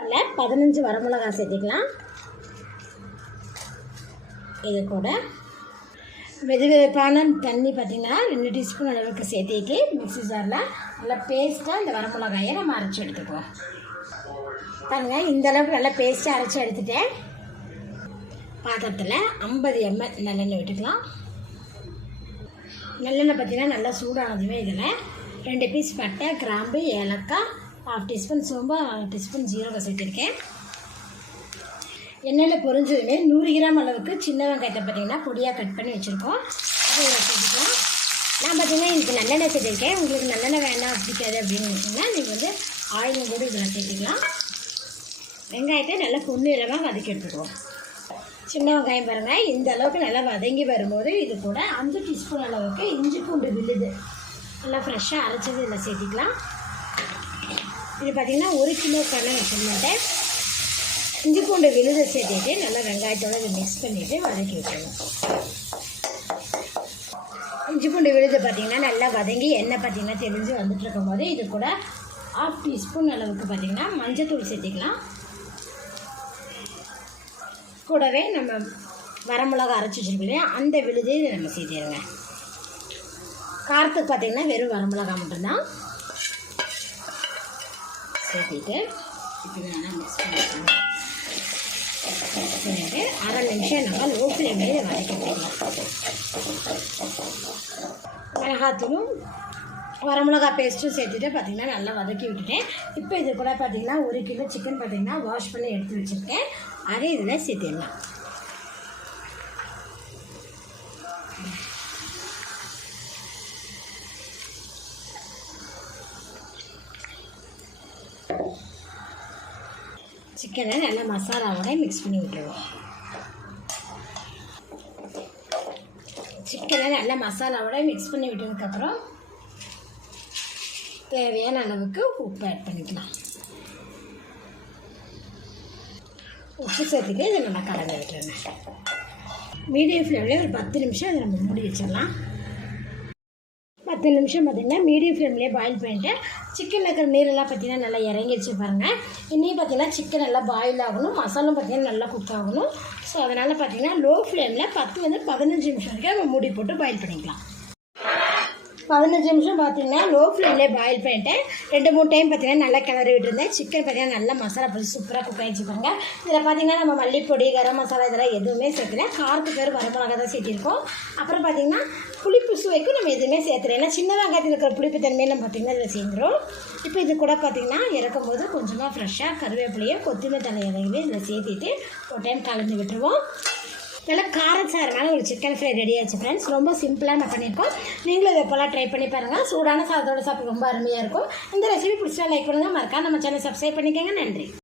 அதில் பதினஞ்சு வரமிளகாய் சேர்த்திக்கலாம். இது கூட வெது வெதுப்பான தண்ணி பார்த்திங்கன்னா ரெண்டு டீஸ்பூன் அளவுக்கு சேர்த்திக்கி மிக்ஸி ஜாரில் நல்லா பேஸ்ட்டாக இந்த வரமிளகாயை நம்ம அரைச்சி எடுத்துக்குவோம். பாருங்கள் இந்த அளவுக்கு நல்லா பேஸ்ட்டாக அரைச்சி எடுத்துட்டேன். பாத்திரத்தில் ஐம்பது எம்எல் நல்லெண்ணெய் விட்டுக்கலாம். நல்லெண்ணெய் பார்த்தீங்கன்னா நல்லா சூடானதுமே இதில் ரெண்டு பீஸ் பட்டை கிராம்பு ஏலக்காய் ஹாஃப் டீஸ்பூன் சோம்பு ஹாஃப் டீஸ்பூன் ஜீரகம் சேர்த்துருக்கேன். எண்ணெயில் பொரிஞ்சதுமே நூறு கிராம் அளவுக்கு சின்ன வெங்காயத்தை பார்த்தீங்கன்னா பொடியாக கட் பண்ணி வச்சுருக்கோம். அதை சேர்த்துக்கலாம் நான் பார்த்தீங்கன்னா இதுக்கு நல்லெண்ணெய் சேர்த்துருக்கேன். உங்களுக்கு நல்லெண்ணெய் வேண்டாம் பிடிக்காது அப்படின்னு நினச்சிங்கன்னா நீங்கள் வந்து ஆயிலும் கூட இதில் சேர்த்துக்கலாம். வெங்காயத்தை நல்லா பொன்னிறமாக வதக்கி எடுத்துக்குவோம். சின்ன வெங்காயம் பாருங்கள் இந்த அளவுக்கு நல்லா வதங்கி வரும்போது இது கூட அஞ்சு டீஸ்பூன் அளவுக்கு இஞ்சி பூண்டு விழுது. நல்லா ஃப்ரெஷ்ஷாக அரைச்சது இதில் சேர்த்திக்கலாம். இது பார்த்திங்கன்னா ஒரு கிலோ கடலை வச்சுருந்தேன் இஞ்சி பூண்டு விழுதை சேர்த்துட்டு நல்லா வெங்காயத்தோட இதை மிக்ஸ் பண்ணிவிட்டு வதக்கி விட்டுருவோம். இஞ்சி பூண்டு விழுது பார்த்திங்கன்னா நல்லா வதங்கி எண்ணெய் பார்த்திங்கன்னா தெரிஞ்சு வந்துட்டுருக்கும் போது இது கூட ஆஃப் டீஸ்பூன் அளவுக்கு பார்த்திங்கன்னா மஞ்சத்தூள் சேர்த்திக்கலாம். கூடவே நம்ம வரமிளகா அரைச்சி வச்சிருக்கோம் இல்லையா? அந்த விழுதையும் நம்ம சேர்த்திடுங்க. காரத்துக்கு பார்த்திங்கன்னா வெறும் வரமிளகா மட்டும்தான். சேர்த்திட்டு நல்லா மிக்ஸ் பண்ணிக்கலாம். அரை நிமிஷம் நம்ம லோ ஃப்ளேம்லேயே இதை வதக்கி மிளகாத்தூளும் வரமிளகா பேஸ்ட்டும் சேர்த்துட்டு பார்த்திங்கன்னா நல்லா வதக்கி விட்டுட்டேன். இப்போ இது கூட பார்த்திங்கன்னா ஒரு கிலோ சிக்கன் பார்த்திங்கன்னா வாஷ் பண்ணி எடுத்து வச்சுருக்கேன். அதை இதில் சேர்த்திடலாம். சிக்கனை நல்லா மசாலாவோட மிக்ஸ் பண்ணி விட்டுருவோம். சிக்கனை நல்லா மசாலாவோட மிக்ஸ் பண்ணி விட்டதுக்கப்புறம் தேவையான அளவுக்கு உப்பு ஆட் பண்ணிக்கலாம். உப்பு சேர்த்துட்டு இதை நல்லா கலந்து விட்டுருங்க மீடியம் ஃப்ளேம்லேயே ஒரு பத்து நிமிஷம் அதை நம்ம மூடி வச்சிடலாம். பத்து நிமிஷம் பார்த்திங்கன்னா மீடியம் ஃப்ளேம்லேயே பாயில் பண்ணிவிட்டு சிக்கன் இருக்கிற நீரெல்லாம் பார்த்தீங்கன்னா நல்லா இறங்கிடுச்சு பாருங்கள் இன்னும் பார்த்தீங்கன்னா சிக்கன் நல்லா பாயில் ஆகணும். மசாலும் பார்த்தீங்கன்னா நல்லா குக் ஆகணும். ஸோ அதனால் பார்த்தீங்கன்னா லோ ஃப்ளேமில் வந்து பதினஞ்சு நிமிஷம் வரைக்கும் நம்ம மூடி போட்டு பாயில் பண்ணிக்கலாம். பதினஞ்சு நிமிஷம் பார்த்தீங்கன்னா லோ ஃப்ளேம்லேயே பாயில் பண்ணிட்டேன் ரெண்டு மூணு டைம் பார்த்தீங்கன்னா நல்லா கிளறி விட்டுருந்தேன் சிக்கன் பார்த்தீங்கன்னா நல்லா மசாலா போட்டு சூப்பராக குக் ஆகிடுச்சு பாருங்க. இதில் பார்த்தீங்கன்னா நம்ம மல்லிப்பொடி கரம் மசாலா இதெல்லாம் எதுவுமே சேர்க்கல. காரத்துக்கு பேர் வரமிளகா தான் சேர்த்திருக்கோம். அப்புறம் பார்த்தீங்கன்னா புளிப்பு சுவைக்கும் நம்ம எதுவுமே சேர்த்துறோம் ஏன்னா சின்ன வெங்காயத்தில் இருக்கிற புளிப்பு தன்மையெல்லாம் பார்த்திங்கன்னா இதில் சேர்ந்துடும் இப்போ இது கூட பார்த்தீங்கன்னா இறக்கும் போது கொஞ்சமாக ஃப்ரெஷ்ஷாக கருவேப்பிலையும் கொத்தமல்லி தலை இதில் சேர்த்திட்டு ஒரு டைம் கலந்து விட்டுருவோம். நல்லா காரச்சாரமான ஒரு சிக்கன் ஃப்ரை ரெடி ஆச்சு ஃப்ரெண்ட்ஸ் ரொம்ப சிம்பிளாக நான் பண்ணியிருக்கோம். நீங்களும் இதை போல் ட்ரை பண்ணி பாருங்கள் சூடான சாதத்தோட சாப்பிட்டு ரொம்ப அருமையாக இருக்கும். இந்த ரெசிபி பிடிச்சா லைக் பண்ணுங்கள் மறக்காம நம்ம சேனல் சப்ஸ்கிரைப் பண்ணிக்கோங்க. நன்றி.